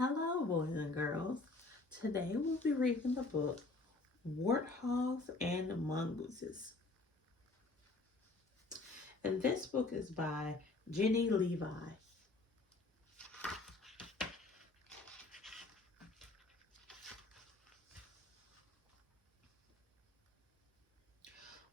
Hello, boys and girls. Today we'll be reading the book Warthogs and Mongooses. And this book is by Jenny Levi.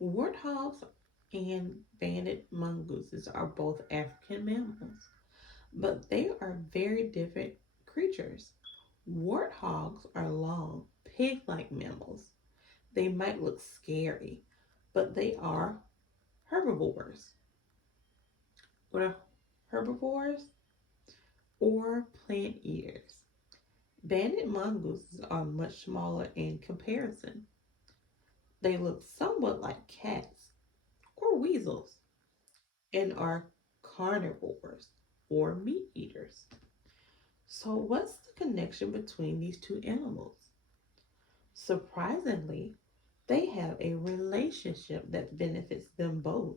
Warthogs and banded mongooses are both African mammals, but they are very different creatures. Warthogs are long, pig like mammals. They might look scary, but they are herbivores. What are herbivores? Or plant eaters. Banded mongooses are much smaller in comparison. They look somewhat like cats or weasels and are carnivores or meat eaters. So, what's the connection between these two animals? Surprisingly, they have a relationship that benefits them both.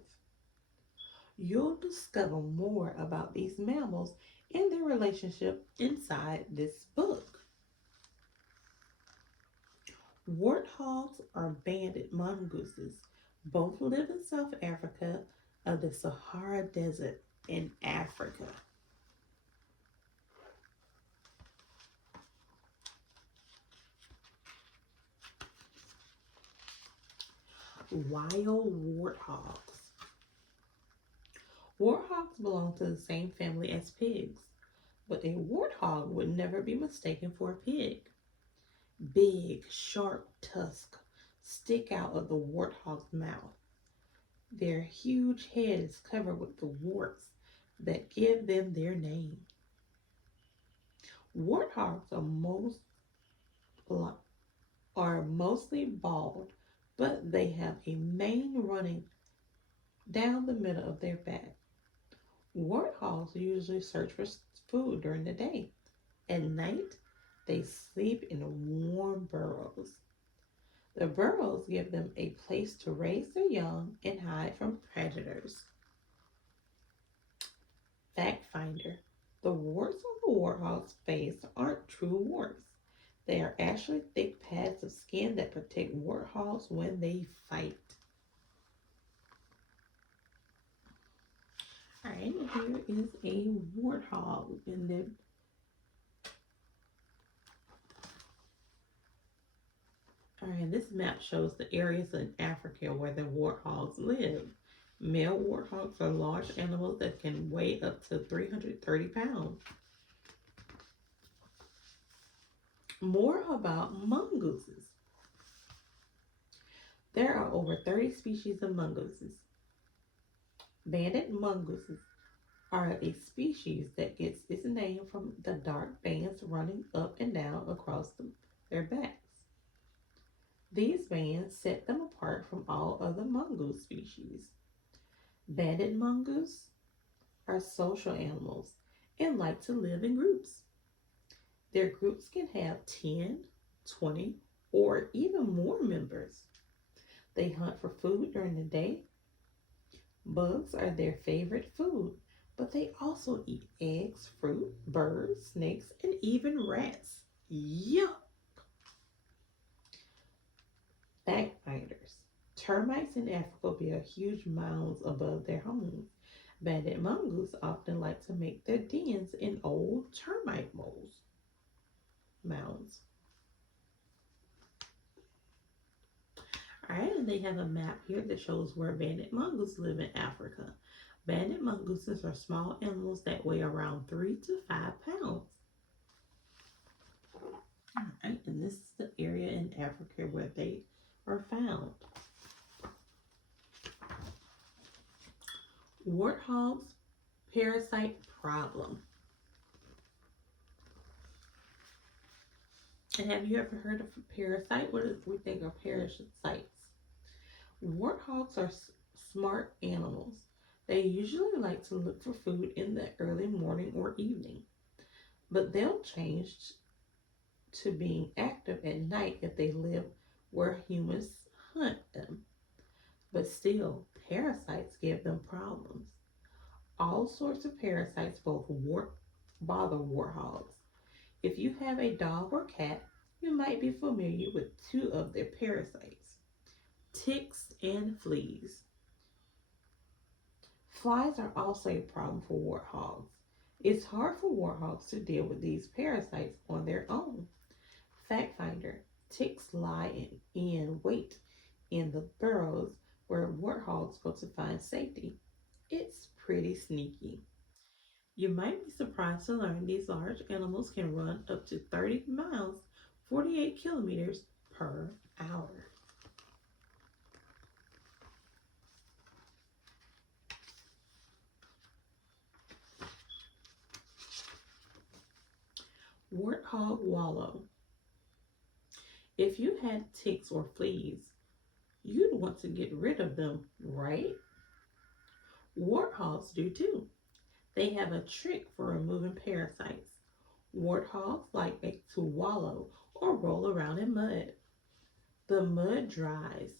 You'll discover more about these mammals and their relationship inside this book. Warthogs are banded mongooses. Both live in South Africa of the Sahara Desert in Africa. Wild warthogs. Warthogs belong to the same family as pigs, but a warthog would never be mistaken for a pig. Big, sharp tusks stick out of the warthog's mouth. Their huge head is covered with the warts that give them their name. Warthogs are mostly bald, but they have a mane running down the middle of their back. Warthogs usually search for food during the day. At night, they sleep in warm burrows. The burrows give them a place to raise their young and hide from predators. Fact finder: the warts on the warthog's face aren't true warts. They are actually thick pads of skin that protect warthogs when they fight. Alright, here is a warthog in the Alright, this map shows the areas in Africa where the warthogs live. Male warthogs are large animals that can weigh up to 330 pounds. More about mongooses. There are over 30 species of mongooses. Banded mongooses are a species that gets its name from the dark bands running up and down across their backs. These bands set them apart from all other mongoose species. Banded mongoose are social animals and like to live in groups. Their groups can have 10, 20, or even more members. They hunt for food during the day. Bugs are their favorite food, but they also eat eggs, fruit, birds, snakes, and even rats. Yuck! Fact finders. Termites in Africa build huge mounds above their homes. Banded mongoose often like to make their dens in old termite mounds. Alright, and they have a map here that shows where banded mongooses live in Africa. Banded mongooses are small animals that weigh around 3 to 5 pounds. Alright, and this is the area in Africa where they are found. Warthogs parasite problem. And have you ever heard of a parasite? What do we think are parasites? Warthogs are smart animals. They usually like to look for food in the early morning or evening, but they'll change to being active at night if they live where humans hunt them. But still, parasites give them problems. All sorts of parasites bother warthogs. If you have a dog or cat, you might be familiar with two of their parasites, ticks and fleas. Flies are also a problem for warthogs. It's hard for warthogs to deal with these parasites on their own. Fact finder: ticks lie in wait in the burrows where warthogs go to find safety. It's pretty sneaky. You might be surprised to learn these large animals can run up to 30 miles, 48 kilometers per hour. Warthog wallow. If you had ticks or fleas, you'd want to get rid of them, right? Warthogs do too. They have a trick for removing parasites. Warthogs like to wallow or roll around in mud. The mud dries,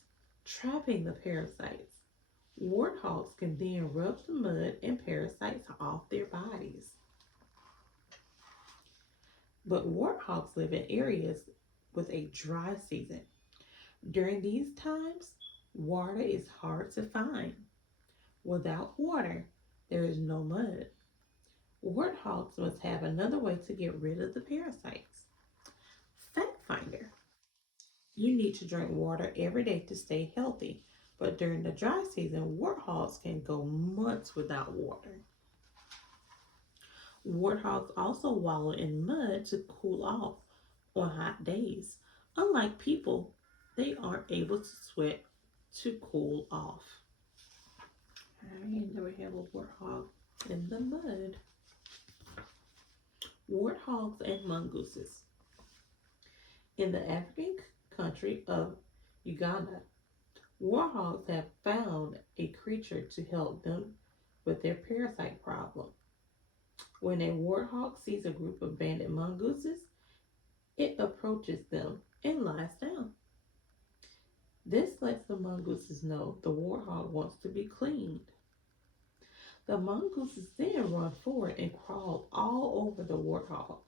trapping the parasites. Warthogs can then rub the mud and parasites off their bodies. But warthogs live in areas with a dry season. During these times, water is hard to find. Without water, there is no mud. Warthogs must have another way to get rid of the parasites. Fact finder: you need to drink water every day to stay healthy, but during the dry season, warthogs can go months without water. Warthogs also wallow in mud to cool off on hot days. Unlike people, they aren't able to sweat to cool off. And there we have a warthog in the mud. Warthogs and mongooses. In the African country of Uganda, warthogs have found a creature to help them with their parasite problem. When a warthog sees a group of banded mongooses, it approaches them and lies down. This lets the mongooses know the warthog wants to be cleaned. The mongooses then run forward and crawl all over the warthog.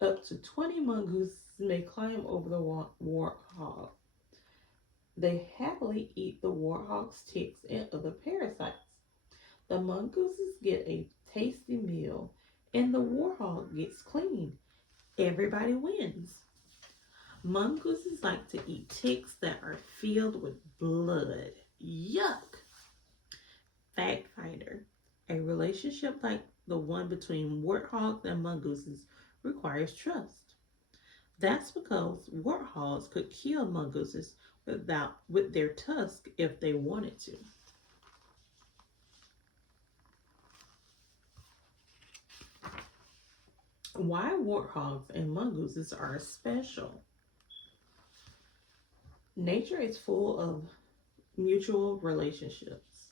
Up to 20 mongooses may climb over the warthog. They happily eat the warthog's ticks and other parasites. The mongooses get a tasty meal and the warthog gets clean. Everybody wins. Mongooses like to eat ticks that are filled with blood. Yuck! Fact finder: a relationship like the one between warthogs and mongooses requires trust. That's because warthogs could kill mongooses with their tusk if they wanted to. Why warthogs and mongooses are special. Nature is full of mutual relationships.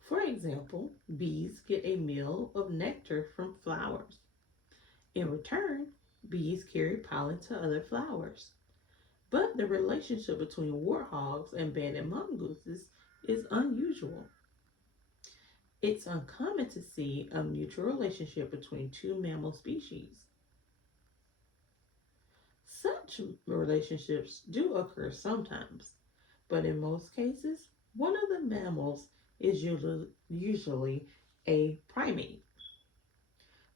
For example, bees get a meal of nectar from flowers. In return, bees carry pollen to other flowers. But the relationship between warthogs and banded mongooses is unusual. It's uncommon to see a mutual relationship between two mammal species. Such relationships do occur sometimes, but in most cases, one of the mammals is usually a primate.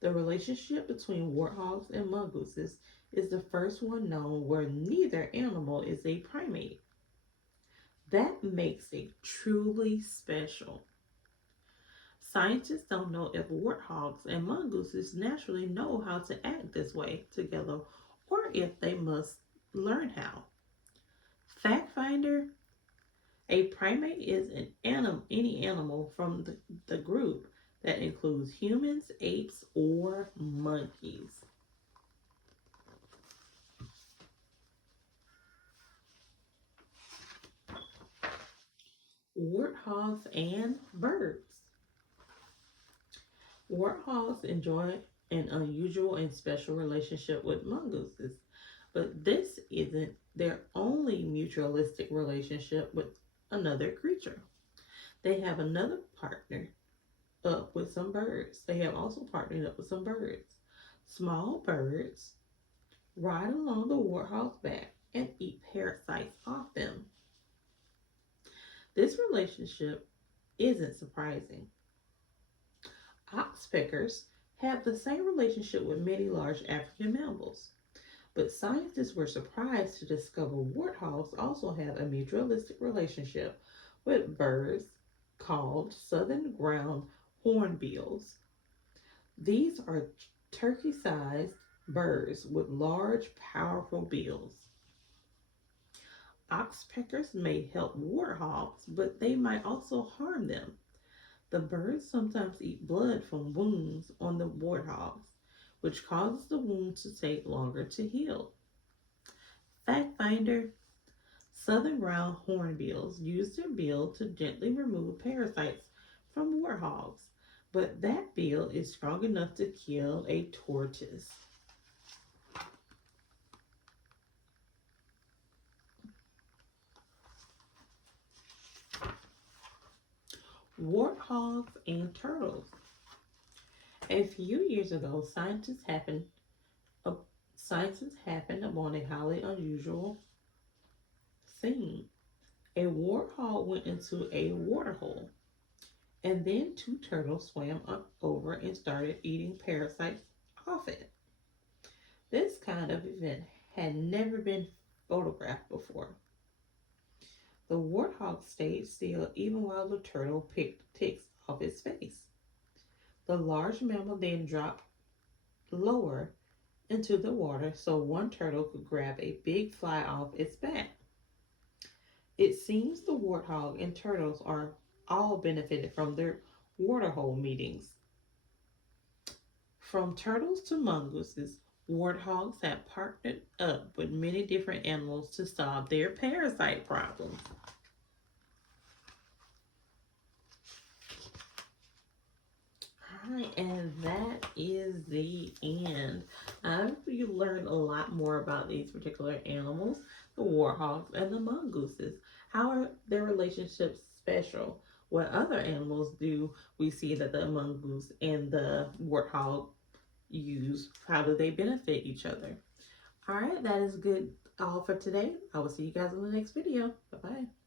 The relationship between warthogs and mongooses is the first one known where neither animal is a primate. That makes it truly special. Scientists don't know if warthogs and mongooses naturally know how to act this way together or if they must learn how. Fact finder: a primate is any animal from the group that includes humans, apes, or monkeys. Warthogs and birds. Warthogs enjoy an unusual and special relationship with mongooses, but this isn't their only mutualistic relationship with another creature. They have another partner up with some birds. They have also partnered up with some birds. Small birds ride along the warthog's back, and eat parasites off them. This relationship isn't surprising. Oxpeckers have the same relationship with many large African mammals, but scientists were surprised to discover warthogs also have a mutualistic relationship with birds called southern ground hornbills. These are turkey sized birds with large, powerful bills. Oxpeckers may help warthogs, but they might also harm them. The birds sometimes eat blood from wounds on the warthogs, which causes the wounds to take longer to heal. Fact finder: southern ground hornbills use their bill to gently remove parasites from warthogs, but that bill is strong enough to kill a tortoise. Warthogs and turtles. A few years ago, uh, scientists happened upon a highly unusual scene. A warthog went into a waterhole, and then two turtles swam up over and started eating parasites off it. This kind of event had never been photographed before. The warthog stayed still even while the turtle picked ticks off its face. The large mammal then dropped lower into the water so one turtle could grab a big fly off its back. It seems the warthog and turtles are all benefited from their waterhole meetings. From turtles to mongooses, warthogs have partnered up with many different animals to solve their parasite problems. Alright, and that is the end. I hope you learned a lot more about these particular animals, the warthogs and the mongooses. How are their relationships special? What other animals do we see that the mongoose and the warthog use? How do they benefit each other? Alright, that is good all for today. I will see you guys in the next video. Bye bye.